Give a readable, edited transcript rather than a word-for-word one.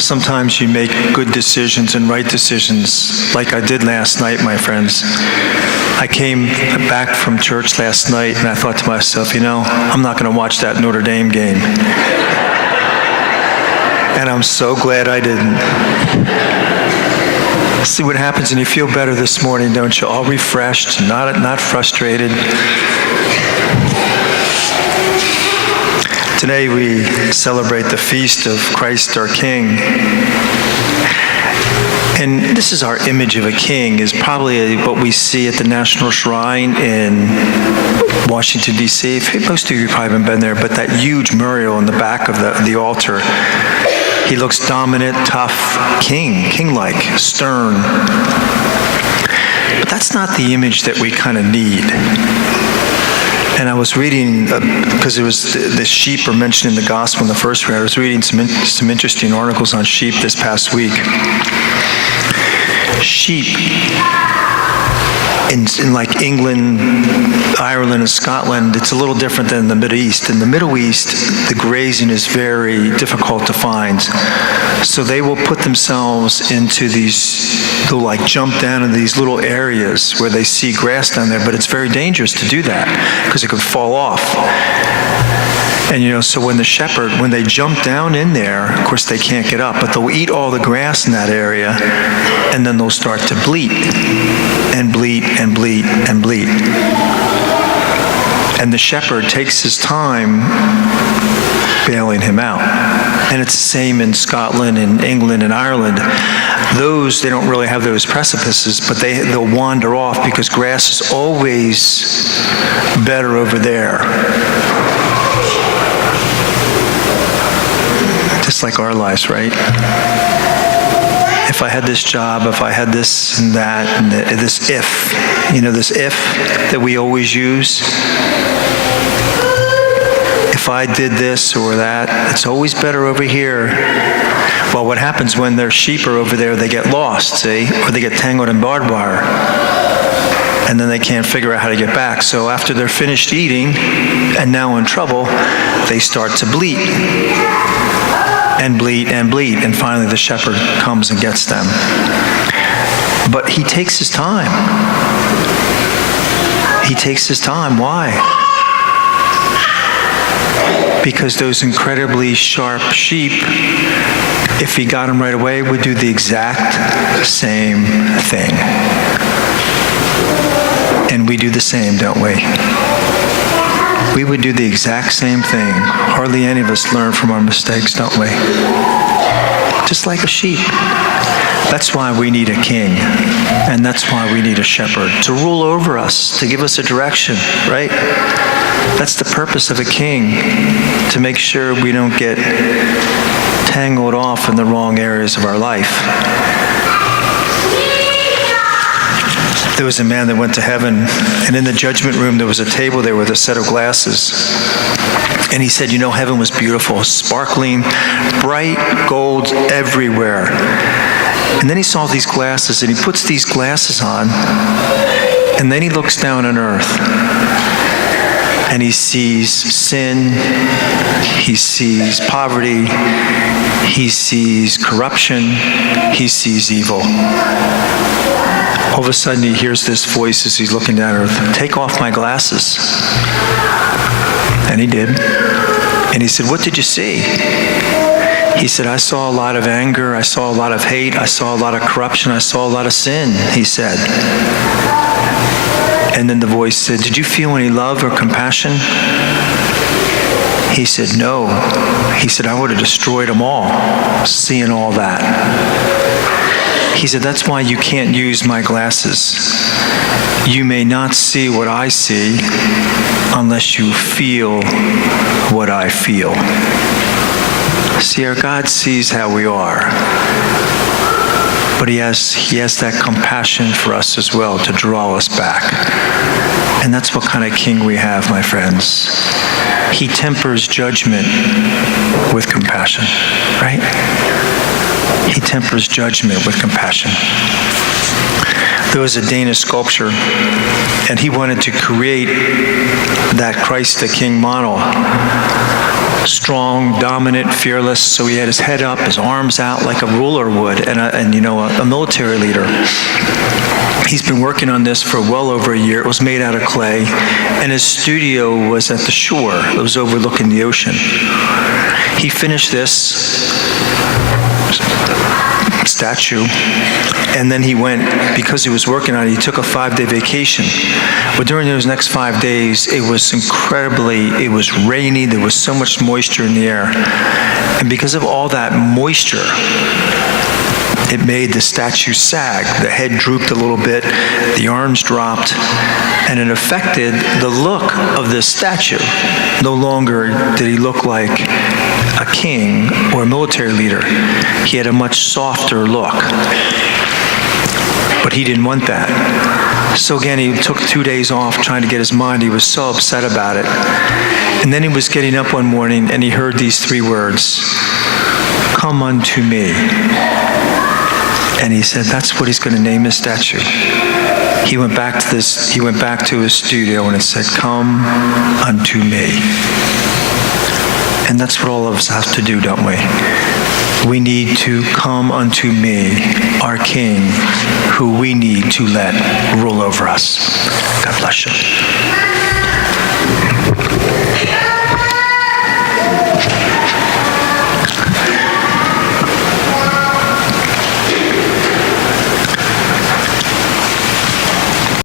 Sometimes you make good decisions and right decisions, like I did last night, my friends. I came back from church last night and I thought to myself, I'm not going to watch that Notre Dame game. And I'm so glad I didn't. See what happens, and you feel better this morning, don't you? All refreshed, not frustrated. Today we celebrate the feast of Christ our King. And this is our image of a king, is probably what we see at the National Shrine in Washington, D.C. Most of you probably haven't been there, but that huge mural in the back of the altar. He looks dominant, tough, king-like, stern. But that's not the image that we kind of need. And I was reading, because it was the sheep are mentioned in the gospel in the first reading. I was reading some interesting articles on sheep this past week. Sheep in like England, Ireland, and Scotland, it's a little different than the Middle East. In the Middle East, the grazing is very difficult to find. So they will put themselves into they'll like jump down in these little areas where they see grass down there, but it's very dangerous to do that because it could fall off. And so when they jump down in there, of course they can't get up, but they'll eat all the grass in that area, and then they'll start to bleat, and bleat, and bleat, and bleat. And the shepherd takes his time bailing him out. And it's the same in Scotland and England and Ireland. They don't really have those precipices, but they'll wander off because grass is always better over there. Just like our lives, right? If I had this job, if I had this and that, and this if that we always use. If I did this or that, it's always better over here. Well, what happens when their sheep are over there, they get lost, see? Or they get tangled in barbed wire. And then they can't figure out how to get back. So after they're finished eating and now in trouble, they start to bleat. And bleat and bleat. And finally the shepherd comes and gets them. But he takes his time. He takes his time. Why? Because those incredibly sharp sheep, if he got them right away, would do the exact same thing. And we do the same, don't we? We would do the exact same thing. Hardly any of us learn from our mistakes, don't we? Just like a sheep. That's why we need a king. And that's why we need a shepherd to rule over us, to give us a direction, right? That's the purpose of a king, to make sure we don't get tangled off in the wrong areas of our life. There was a man that went to heaven, and in the judgment room there was a table there with a set of glasses. And he said, heaven was beautiful, sparkling, bright gold everywhere. And then he saw these glasses, and he puts these glasses on, and then he looks down on earth. And he sees sin, he sees poverty, he sees corruption, he sees evil. All of a sudden he hears this voice as he's looking down at earth, "Take off my glasses." And he did. And he said, "What did you see?" He said, "I saw a lot of anger, I saw a lot of hate, I saw a lot of corruption, I saw a lot of sin," he said. And then the voice said, "Did you feel any love or compassion?" He said, "No." He said, "I would have destroyed them all, seeing all that." He said, "That's why you can't use my glasses. You may not see what I see unless you feel what I feel." See, our God sees how we are. But he has that compassion for us as well to draw us back. And that's what kind of king we have, my friends. He tempers judgment with compassion, right? He tempers judgment with compassion. There was a Danish sculptor, and he wanted to create that Christ the King model. strong, dominant, fearless. So he had his head up, his arms out like a ruler would, and a military leader. He's been working on this for well over a year. It was made out of clay, and his studio was at the shore. It was overlooking the ocean. He finished this statue, and then he went, because he was working on it, he took a 5-day vacation. But during those next 5 days, it was rainy, there was so much moisture in the air. And because of all that moisture, it made the statue sag. The head drooped a little bit, the arms dropped, and it affected the look of this statue. No longer did he look like a king or a military leader. He had a much softer look. But he didn't want that. So again, he took 2 days off trying to get his mind. He was so upset about it. And then he was getting up one morning and he heard these 3 words, "Come unto me." And he said that's what he's going to name his statue. He went back to his studio and it said, "Come unto me." And that's what all of us have to do, don't we? We need to come unto me, our King, who we need to let rule over us. God bless you.